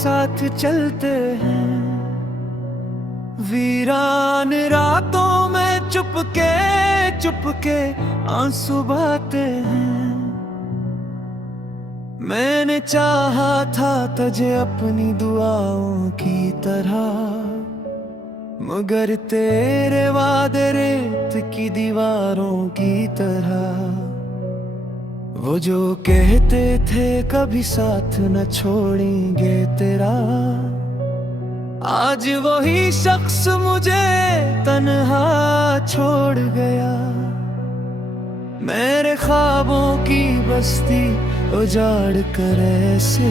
साथ चलते हैं। वीरान रातों में चुपके चुपके आंसू बहाते हैं। मैंने चाहा था तुझे अपनी दुआओं की तरह, मगर तेरे वादे रेत की दीवारों की तरह। वो जो कहते थे कभी साथ न छोड़ेंगे तेरा, आज वही शख्स मुझे तन्हा छोड़ गया। मेरे ख्वाबों की बस्ती उजाड़ कर ऐसे,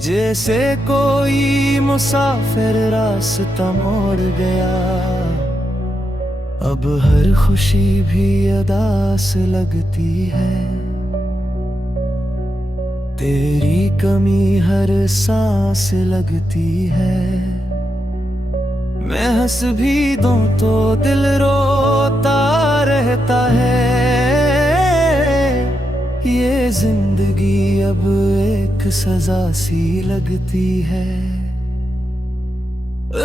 जैसे कोई मुसाफिर रास्ता मोड़ गया। अब हर खुशी भी अदास लगती है, तेरी कमी हर सांस लगती है। मैं हंस भी दूं तो दिल रोता रहता है। ये जिंदगी अब एक सजा सी लगती है।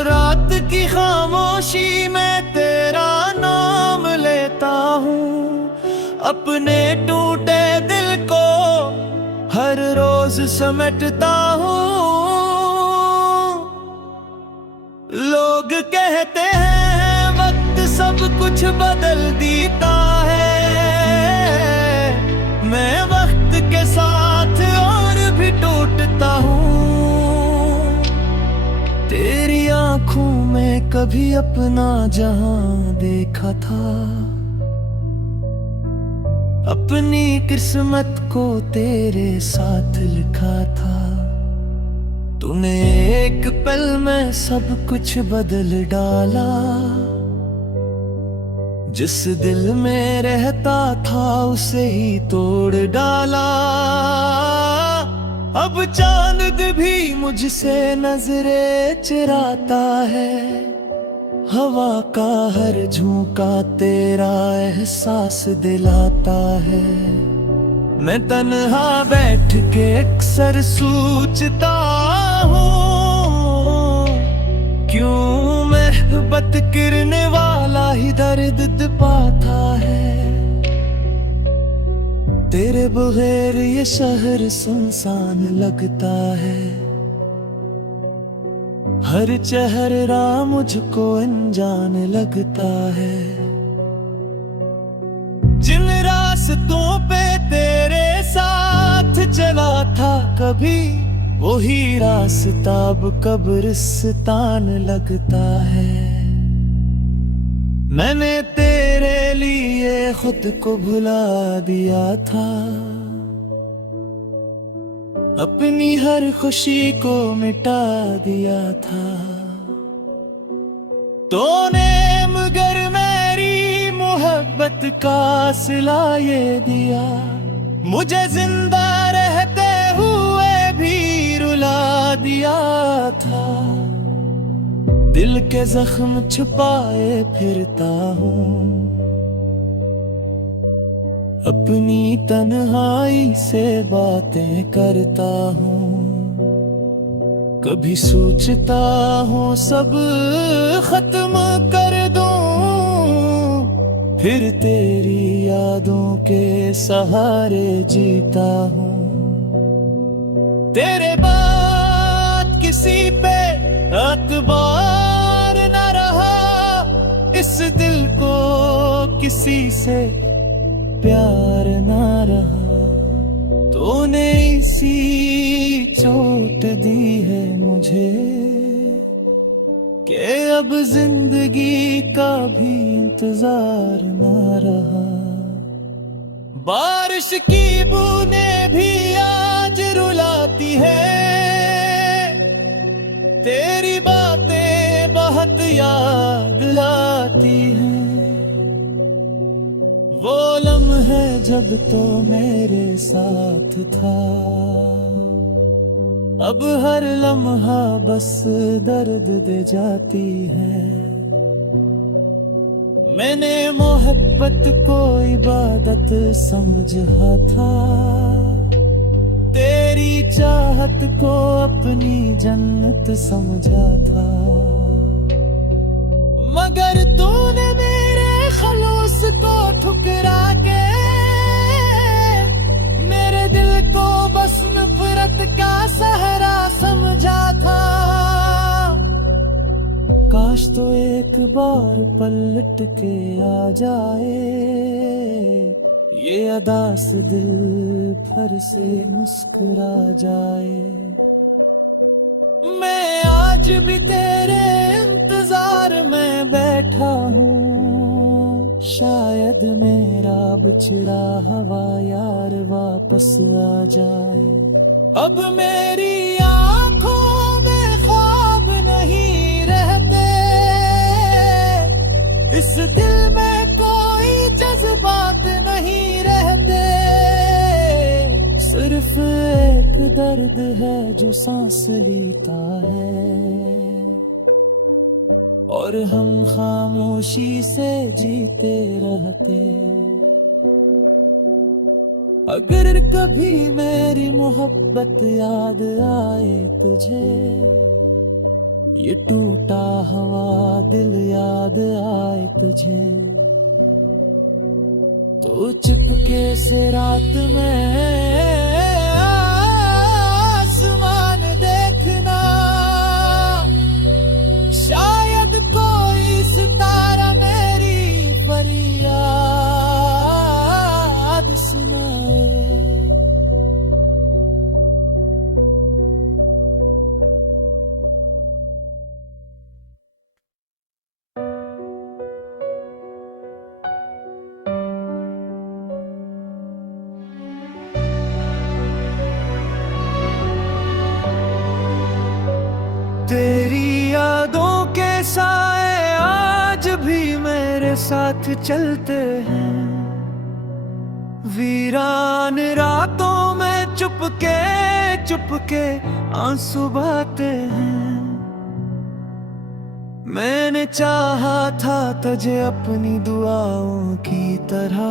रात की खामोशी में तेरा नाम लेता हूँ, अपने टूटे दिल को हर रोज समेटता हूँ। लोग कहते हैं वक्त सब कुछ बदल देता है, मैं वक्त के साथ और भी टूटता हूँ। तेरी आंखों में कभी अपना जहां देखा था, अपनी किस्मत को तेरे साथ लिखा था। तूने एक पल में सब कुछ बदल डाला, जिस दिल में रहता था उसे ही तोड़ डाला। अब चांद भी मुझसे नजरें चुराता है, हवा का हर झोंका तेरा एहसास दिलाता है। मैं तन्हा बैठ के अक्सर सोचता हूँ, क्यों मोहब्बत करने वाला ही दर्द पाता है। तेरे बगैर ये शहर सुनसान लगता है, हर चेहरा मुझको अनजान लगता है। जिन रास्तों पे तेरे साथ चला था कभी, वही रास्ता अब कब्रिस्तान लगता है। मैंने तेरे लिए खुद को भुला दिया था, अपनी हर खुशी को मिटा दिया था। तूने मगर मेरी मोहब्बत का सिला ये दिया, मुझे जिंदा रहते हुए भी रुला दिया था। दिल के जख्म छुपाए फिरता हूँ, अपनी तन्हाई से बातें करता हूँ। कभी सोचता हूँ सब खत्म कर दूँ, फिर तेरी यादों के सहारे जीता हूँ। तेरे बाद किसी पे एतबार न रहा, इस दिल को किसी से प्यार ना रहा। तूने इसी चोट दी है मुझे, कि अब जिंदगी का भी इंतजार ना रहा। बारिश की बूंदें भी आज रुलाती है, तेरी बातें बहुत याद लाती हैं। वो लम्हे जब तो मेरे साथ था, अब हर लम्हा बस दर्द दे जाती है। मैंने मोहब्बत को इबादत समझा था, तेरी चाह चाहत को अपनी जन्नत समझा था, मगर तूने मेरे खलूस को ठुकरा के मेरे दिल को बस नफरत का सहरा समझा था। काश तो एक बार पलट के आ जाए, ये अदा से दिल भर से मुस्कुरा जाए। मैं आज भी तेरे इंतजार में बैठा हूँ, शायद मेरा बिछड़ा हुआ यार वापस आ जाए। अब मेरी आंखों में ख्वाब नहीं रहते, इस दिल में कोई जज्बात नहीं रहते, सिर्फ एक दर्द है जो सांस लेता है और हम खामोशी से जीते रहते। अगर कभी मेरी मोहब्बत याद आए तुझे, ये टूटा हुआ दिल याद आए तुझे, तो चुपके से रात में आसमान देखना, शायद कोई सितारा मेरी फरियाद सुनाए। तेरी यादों के साए आज भी मेरे साथ चलते हैं, वीरान रातों में चुपके चुपके आंसू बहाते हैं। मैंने चाहा था तुझे अपनी दुआओं की तरह,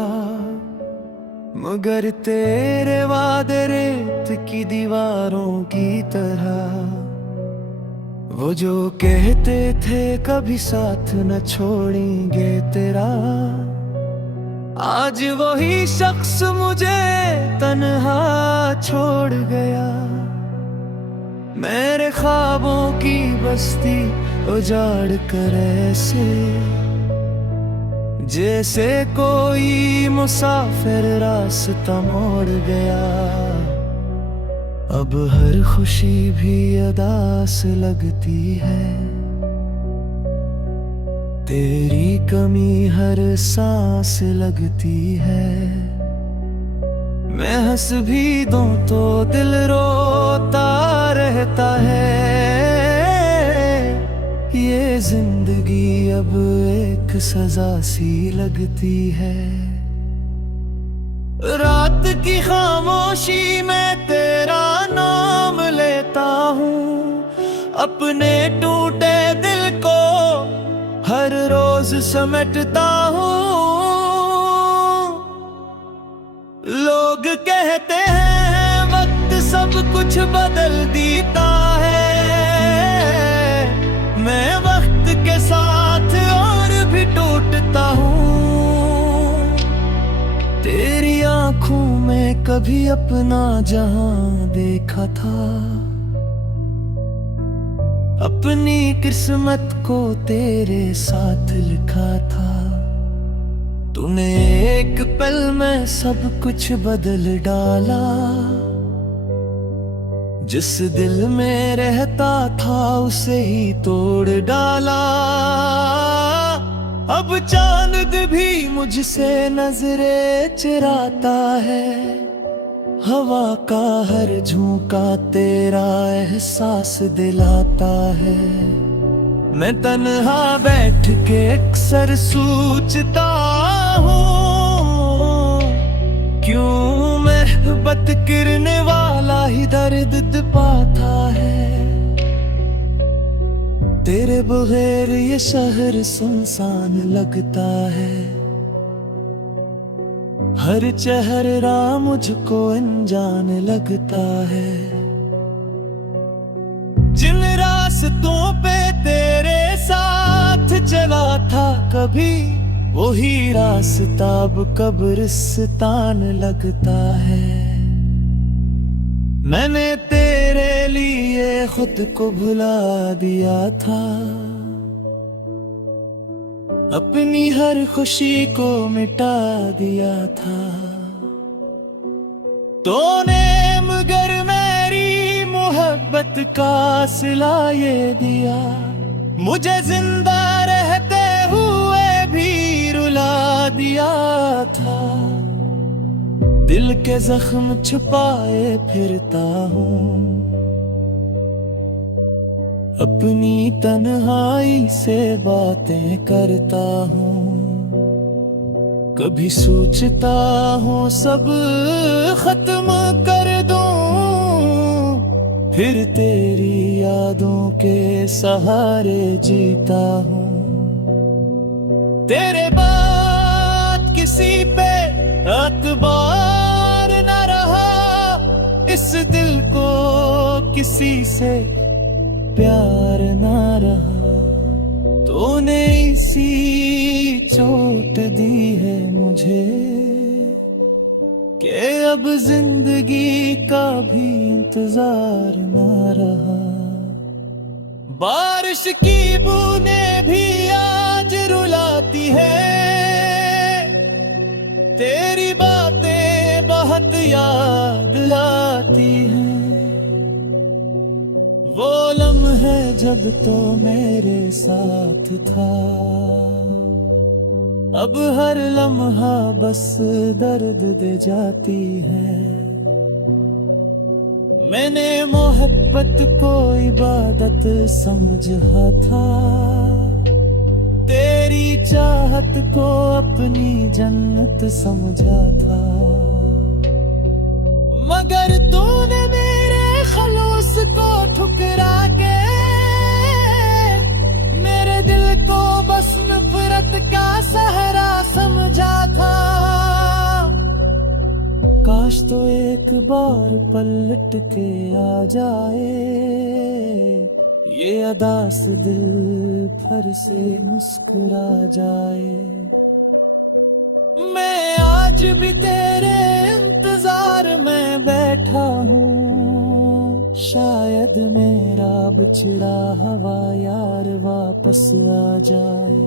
मगर तेरे वादे रेत की दीवारों की तरह। वो जो कहते थे कभी साथ न छोड़ेंगे तेरा, आज वही शख्स मुझे तन्हा छोड़ गया। मेरे ख्वाबों की बस्ती उजाड़ कर ऐसे, जैसे कोई मुसाफिर रास्ता मोड़ गया। अब हर खुशी भी अदास लगती है, तेरी कमी हर सांस लगती है। मैं हंस भी दूं तो दिल रोता रहता है। ये जिंदगी अब एक सजा सी लगती है। रात की खामोशी में तेरा नाम लेता हूँ, अपने टूटे दिल को हर रोज समेटता हूँ। लोग कहते हैं वक्त सब कुछ बदल देता है, मैं वक्त के साथ और भी टूटता हूँ। तेरी आंखों में कभी अपना जहां देखा था, अपनी किस्मत को तेरे साथ लिखा था। तूने एक पल में सब कुछ बदल डाला, जिस दिल में रहता था उसे ही तोड़ डाला। अब चांद भी मुझसे नजरें चुराता है, हवा का हर झोंका तेरा एहसास दिलाता है। मैं तन्हा बैठ के अक्सर सोचता हूँ, क्यों मोहब्बत करने वाला ही दर्द पाता है। तेरे बगैर ये शहर सुनसान लगता है, हर चेहरा मुझको अनजान लगता है। रास्तों पे तेरे साथ चला था कभी, वही रास्ता अब कब्रिस्तान लगता है। मैंने तेरे लिए खुद को भुला दिया था, अपनी हर खुशी को मिटा दिया था। तूने मगर मेरी मोहब्बत का सिला ये दिया, मुझे जिंदा रहते हुए भी रुला दिया था। दिल के जख्म छुपाए फिरता हूँ, अपनी तन्हाई से बातें करता हूँ। कभी सोचता हूँ सब खत्म कर दूं, फिर तेरी यादों के सहारे जीता हूँ। तेरे बाद किसी पे एतबार न रहा, इस दिल को किसी से प्यार ना रहा। तूने इसी चोट दी है मुझे कि अब जिंदगी का भी इंतजार ना रहा। बारिश की बूंदें भी आज रुलाती है, तेरी बातें बहुत याद लाती हैं। वो लम्हे जब तो मेरे साथ था, अब हर लम्हा बस दर्द दे जाती है। मैंने मोहब्बत को इबादत समझा था, तेरी चाहत को अपनी जन्नत समझा था। मगर तूने मेरे खलूस को ठुकरा के मेरे दिल को बस नफरत का सहरा समझा था। काश तो एक बार पलट के आ जाए, ये अदास दिल फिर से मुस्कुरा जाए। मैं आज भी तेरे इंतजार में बैठा हूँ, शायद मेरा बिछड़ा हुआ यार वापस आ जाए।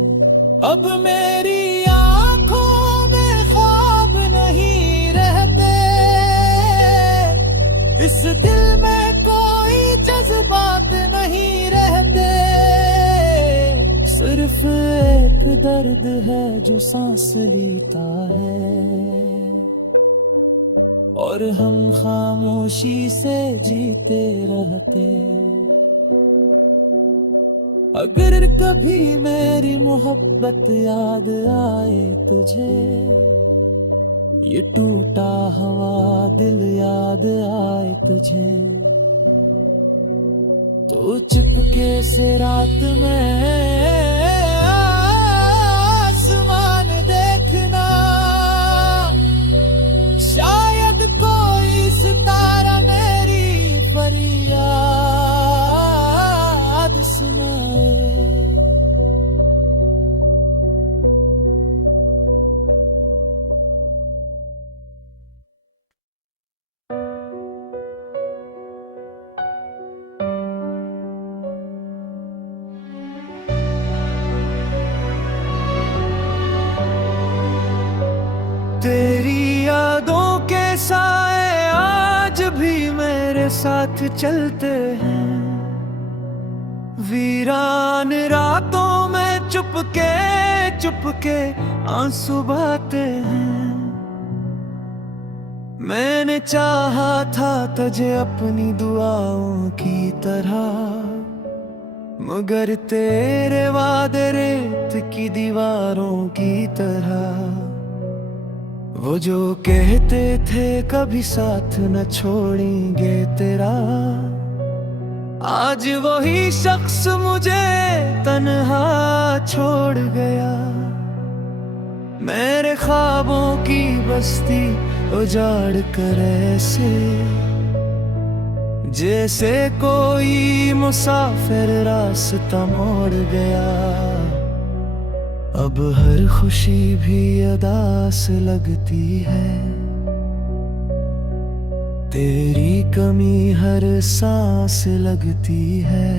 अब मेरी आंखों में ख्वाब नहीं रहते, इस दिल में कोई जज्बात नहीं रहते। सिर्फ एक दर्द है जो सांस लेता है, और हम खामोशी से जीते रहते। अगर कभी मेरी मोहब्बत याद आए तुझे, ये टूटा हुआ दिल याद आए तुझे, तो चुपके से रात में आसमान देखना, शायद कोई सितारा मेरी फरियाद सुनाए। तेरी यादों के साए आज भी मेरे साथ चलते हैं, वीरान रातों में चुपके चुपके आंसू बहाते हैं। मैंने चाहा था तुझे अपनी दुआओं की तरह, मगर तेरे वादे रेत की दीवारों की तरह। वो जो कहते थे कभी साथ न छोड़ेंगे तेरा, आज वही शख्स मुझे तन्हा छोड़ गया। मेरे ख्वाबों की बस्ती उजाड़ कर ऐसे जैसे कोई मुसाफिर रास्ता मोड़ गया, अब हर खुशी भी अदास लगती है। तेरी कमी हर सांस लगती है।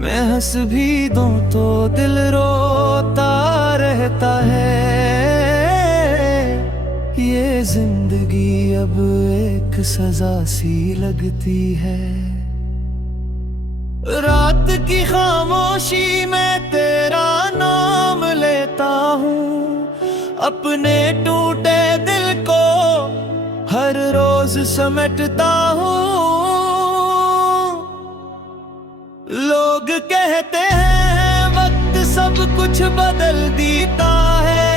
मैं हंस भी दूं तो दिल रोता रहता है। ये जिंदगी अब एक सजा सी लगती है। रात की खामोशी में तेरा नाम लेता हूँ, अपने टूटे दिल को हर रोज समेटता हूँ। लोग कहते हैं वक्त सब कुछ बदल देता है,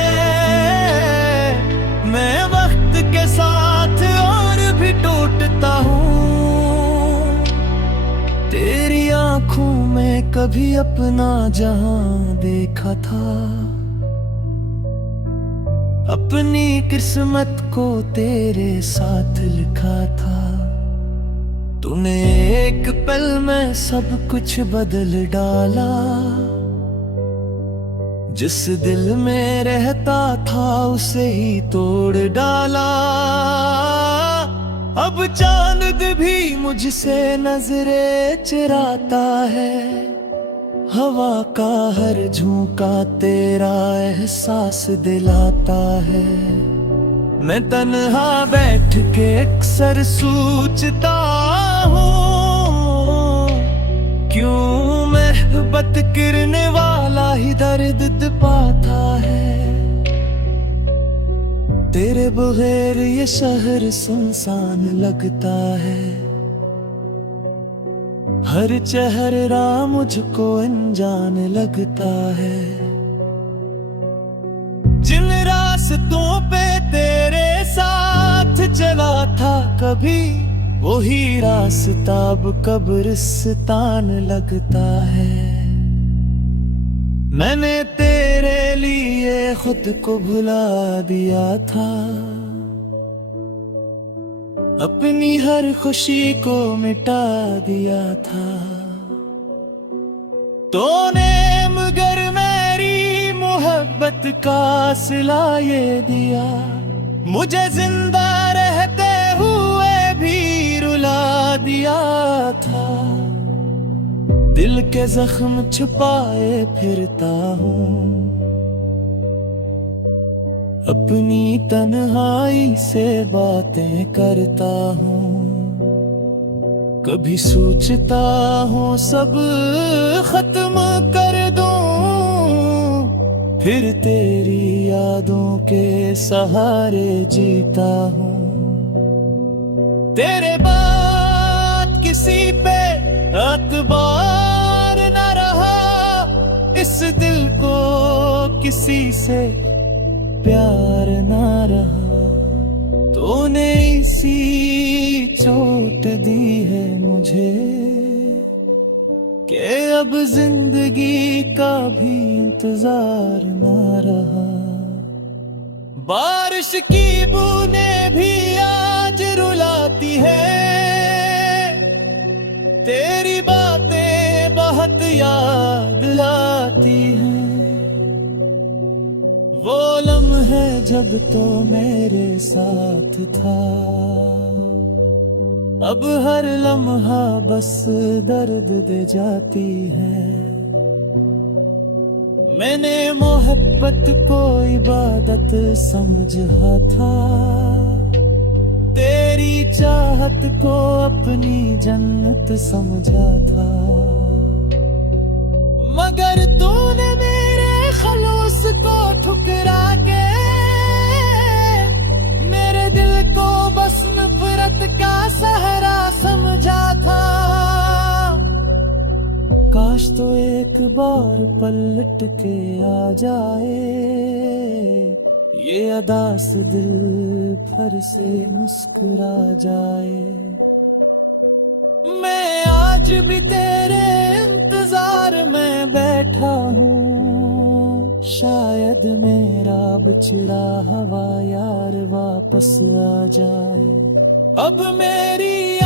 मैं वक्त के साथ और भी टूटता हूँ। तेरी आंखों में कभी अपना जहां देखा था, अपनी किस्मत को तेरे साथ लिखा था। तूने एक पल में सब कुछ बदल डाला, जिस दिल में रहता था उसे ही तोड़ डाला। अब चांद भी मुझसे नजरें चुराता है, हवा का हर झोंका तेरा एहसास दिलाता है। मैं तन्हा बैठ के अक्सर सोचता हूँ, क्यों मोहब्बत करने वाला ही दर्द पाता है। तेरे बगैर ये शहर सुनसान लगता है, हर चेहरा मुझको अनजान लगता है। जिन रास्तों पे तेरे साथ चला था कभी, वही रास्ता अब कब्रिस्तान लगता है। मैंने तेरे लिए खुद को भुला दिया था, अपनी हर खुशी को मिटा दिया था। तूने मगर मेरी मोहब्बत का सिला ये दिया, मुझे जिंदा रहते हुए भी रुला दिया था। दिल के जख्म छुपाए फिरता हूँ, अपनी तन्हाई से बातें करता हूँ। कभी सोचता हूँ सब खत्म कर दूं, फिर तेरी यादों के सहारे जीता हूँ। तेरे बाद किसी पे एतबार न रहा, इस दिल को किसी से प्यार ना रहा। तूने इसी चोट दी है मुझे कि अब जिंदगी का भी इंतजार ना रहा। बारिश की बूंदें भी आज रुलाती है, तेरी बातें बहुत याद लाती हैं। वो लम्हे जब तो मेरे साथ था, अब हर लम्हा बस दर्द दे जाती है। मैंने मोहब्बत को इबादत समझा था, तेरी चाहत को अपनी जन्नत समझा था। मगर तूने मेरे खलूस को ठुकरा के मेरे दिल को बस नफरत का सहारा समझा था। काश तो एक बार पलट के आ जाए, ये अदास दिल फिर से मुस्कुरा जाए। मैं आज भी तेरे इंतजार में बैठा हूँ, शायद मेरा बिछड़ा हुआ यार वापस आ जाए। अब मेरी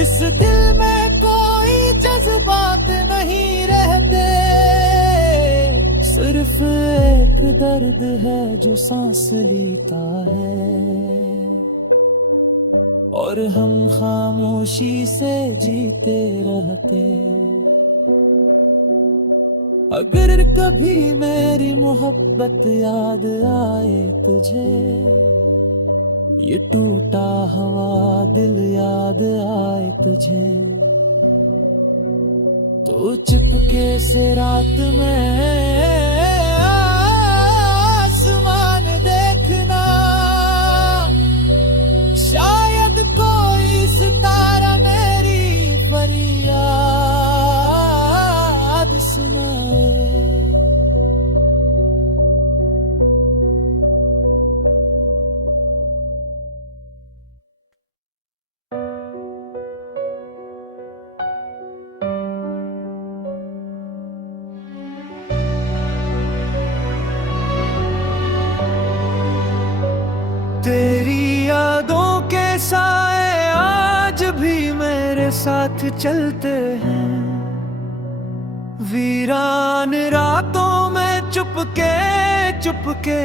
इस दिल में कोई जज्बात नहीं रहते, सिर्फ एक दर्द है जो सांस लेता है, और हम खामोशी से जीते रहते। अगर कभी मेरी मोहब्बत याद आए तुझे, ये टूटा हवा दिल याद आए तुझे, तो चुपके से रात में आसमान देखना, शायद कोई सितारा मेरी फरियाद सुनाए। तेरी यादों के साए आज भी मेरे साथ चलते हैं, वीरान रातों में चुपके चुपके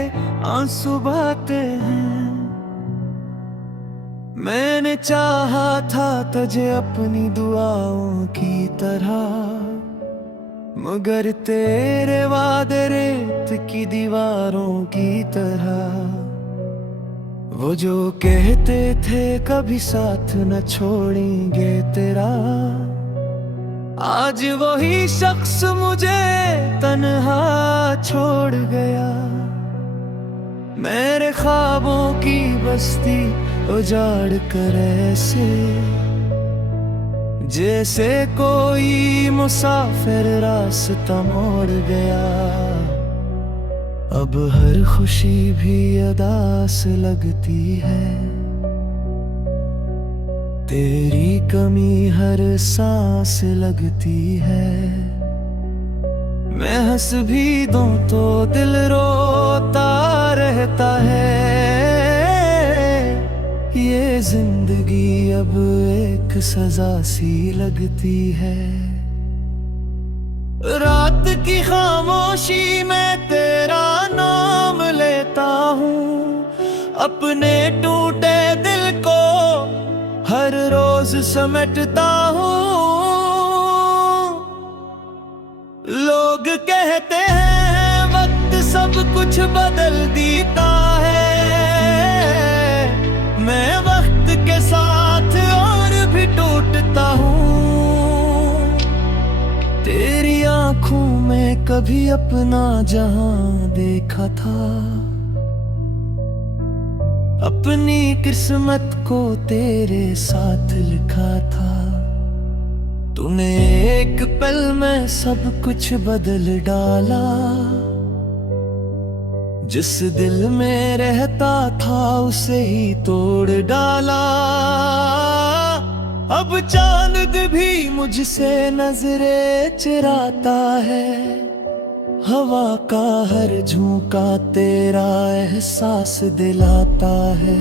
आंसू बहाते हैं। मैंने चाहा था तुझे अपनी दुआओं की तरह, मगर तेरे वादे रेत की दीवारों की तरह। वो जो कहते थे कभी साथ न छोड़ेंगे तेरा, आज वही शख्स मुझे तन्हा छोड़ गया। मेरे ख्वाबों की बस्ती उजाड़ कर ऐसे, जैसे कोई मुसाफिर रास्ता मोड़ गया। अब हर खुशी भी अदास लगती है, तेरी कमी हर सांस लगती है। मैं हंस भी दूं तो दिल रोता रहता है। ये जिंदगी अब एक सजा सी लगती है। रात की खामोशी में तेरा नाम लेता हूँ, अपने टूटे दिल को हर रोज समेटता हूँ। लोग कहते हैं वक्त सब कुछ बदल देता है, मैं वक्त के साथ और भी टूटता हूँ। तेरी आंखों में कभी अपना जहां देखा था, अपनी किस्मत को तेरे साथ लिखा था। तूने एक पल में सब कुछ बदल डाला, जिस दिल में रहता था उसे ही तोड़ डाला। अब चांद भी मुझसे नजरें चुराता है, हवा का हर झोंका तेरा एहसास दिलाता है।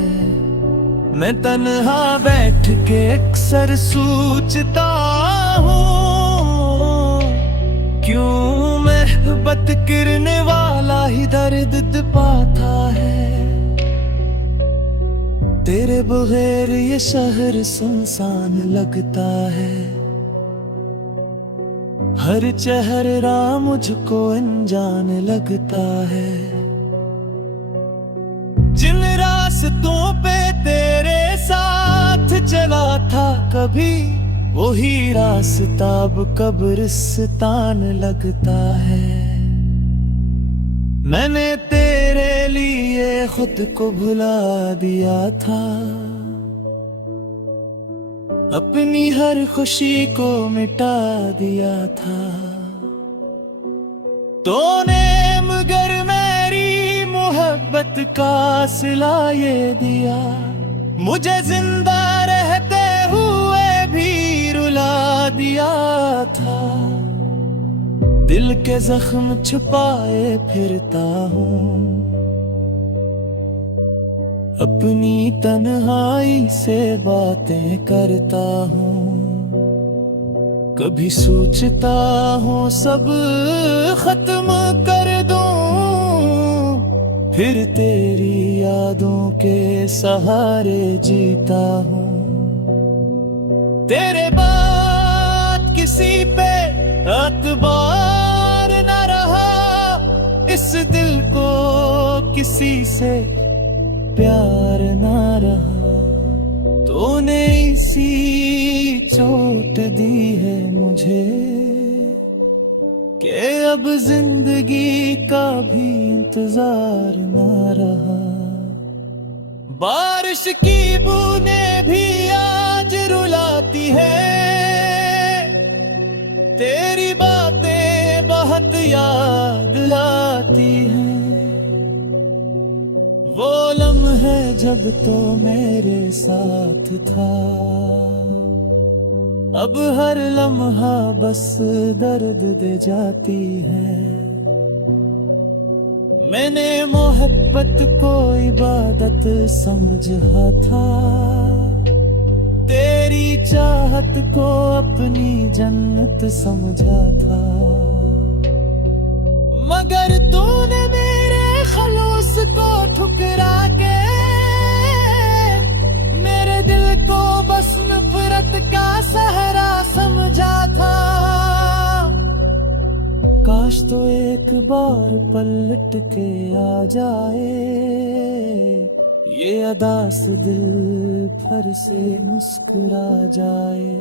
मैं तन्हा बैठ के अक्सर सोचता हूँ, क्यों मोहब्बत करने वाला ही दर्द पाता है। तेरे बगैर ये शहर सुनसान लगता है, हर चेहरा मुझको अनजान लगता है। जिन रास्तों पे तेरे साथ चला था कभी, वही रास्ता अब कब्रिस्तान लगता है। मैंने तेरे लिए खुद को भुला दिया था, अपनी हर खुशी को मिटा दिया था। तूने मगर मेरी मोहब्बत का सिला ये दिया, मुझे जिंदा रहते हुए भी रुला दिया था। दिल के जख्म छुपाए फिरता हूँ, अपनी तन्हाई से बातें करता हूँ। कभी सोचता हूँ सब खत्म कर दूं, फिर तेरी यादों के सहारे जीता हूँ। तेरे बाद किसी पे एतबार न रहा, इस दिल को किसी से प्यार न रहा। तूने इसी चोट दी है मुझे कि अब जिंदगी का भी इंतजार न रहा। बारिश की बूंदें भी आज रुलाती है, तेरी बातें बहुत याद लाती हैं। वो लम्हे जब तो मेरे साथ था, अब हर लम्हा बस दर्द दे जाती है। मैंने मोहब्बत को इबादत समझा था, तेरी चाहत को अपनी जन्नत समझा था। मगर तूने मेरे खलूस को ठुकरा के मेरे दिल को बस नफरत का सहरा समझा था। काश तो एक बार पलट के आ जाए, ये अदास दिल फिर से मुस्कुरा जाए।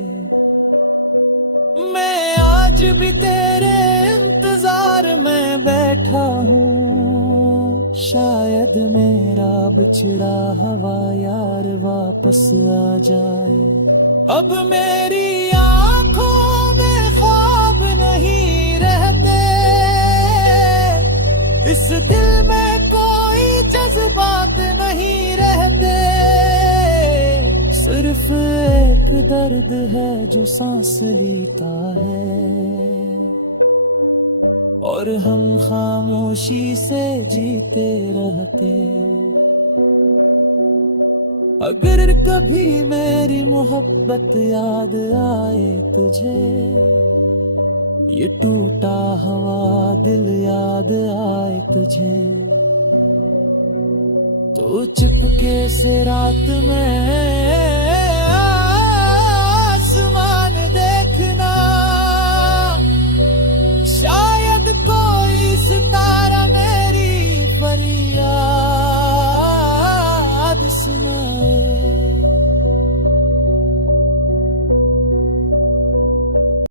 मैं आज भी तेरे इंतजार में बैठा हूँ, शायद मेरा बिछड़ा हुआ यार वापस आ जाए। अब मेरी आंखों में ख्वाब नहीं रहते, इस दिल में कोई जज्बात नहीं रहते। सिर्फ एक दर्द है जो सांस लेता है, और हम खामोशी से जीते रहते। अगर कभी मेरी मोहब्बत याद आए तुझे, ये टूटा हुआ दिल याद आए तुझे, तो चुपके से रात में